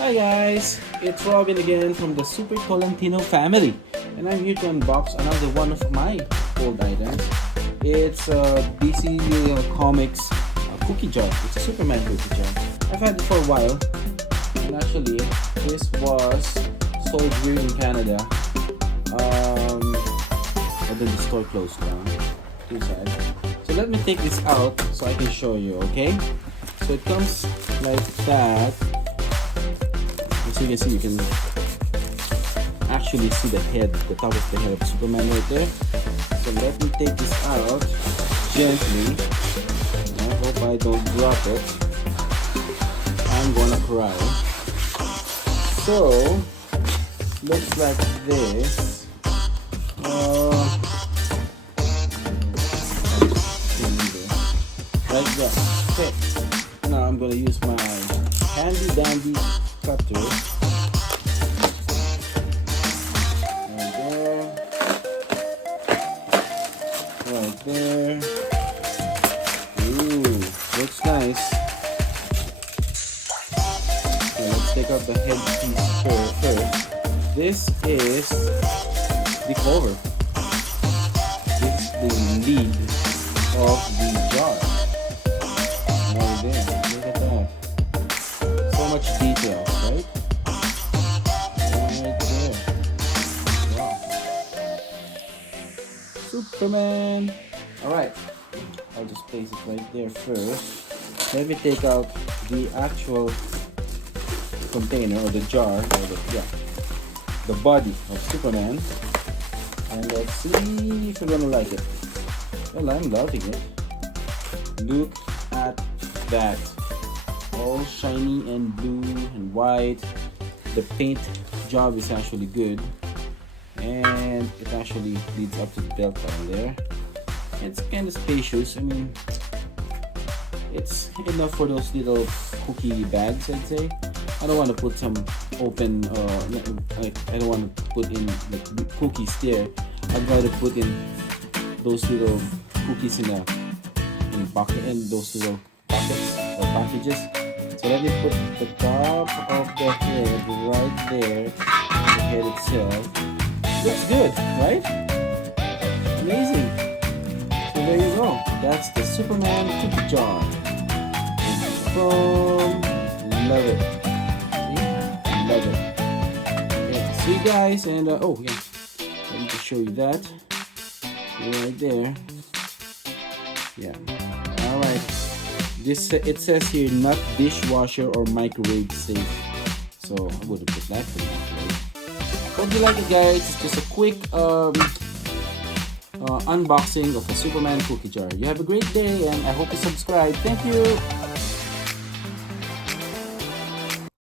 Hi guys, it's Robin again from the Super Tolentino family, and I'm here to unbox another one of my old items. It's a DC Comics cookie jar. It's a Superman cookie jar. I've had it for a while, and actually this was sold here in Canada. And then the store closed down. Too sad. So let me take this out so I can show you, okay? So it comes like that. As you can see, you can actually see the head, the top of the head of Superman right there. So let me take this out gently. I hope I don't drop it. I'm gonna cry. So, looks like this. Like that. Okay. Now I'm gonna use my handy dandy cutter. Right there. Right there. Ooh, looks nice. Okay, let's take out the head piece first. This is the cover. This is the lid of the jar. Right there. Look at that. So much detail, right? Right there. Wow. Superman. Alright. I'll just place it right there first. Let me take out the actual container or the jar or the body of Superman. And let's see if you're gonna like it. Well, I'm loving it. Look at that. All shiny and blue and white. The paint job is actually good. And it actually leads up to the belt down there. It's kind of spacious. I mean, it's enough for those little cookie bags, I'd say. I don't want to put some open, I don't want to put in the cookies there. I'd rather put in those little cookies in pocket, and those little pockets or packages. So let me put the top of the head right there, the head itself. Looks good, right? Amazing. So there you go. That's the Superman cookie jar. Boom. Love it. See? Love it. Okay, see you guys, and oh yeah, let me just show you that right there. Yeah. All right. This it says here not dishwasher or microwave safe. So I would have put that for microwave. Hope you like it, guys. It's just a quick unboxing of a Superman cookie jar. You have a great day, and I hope you subscribe. Thank you.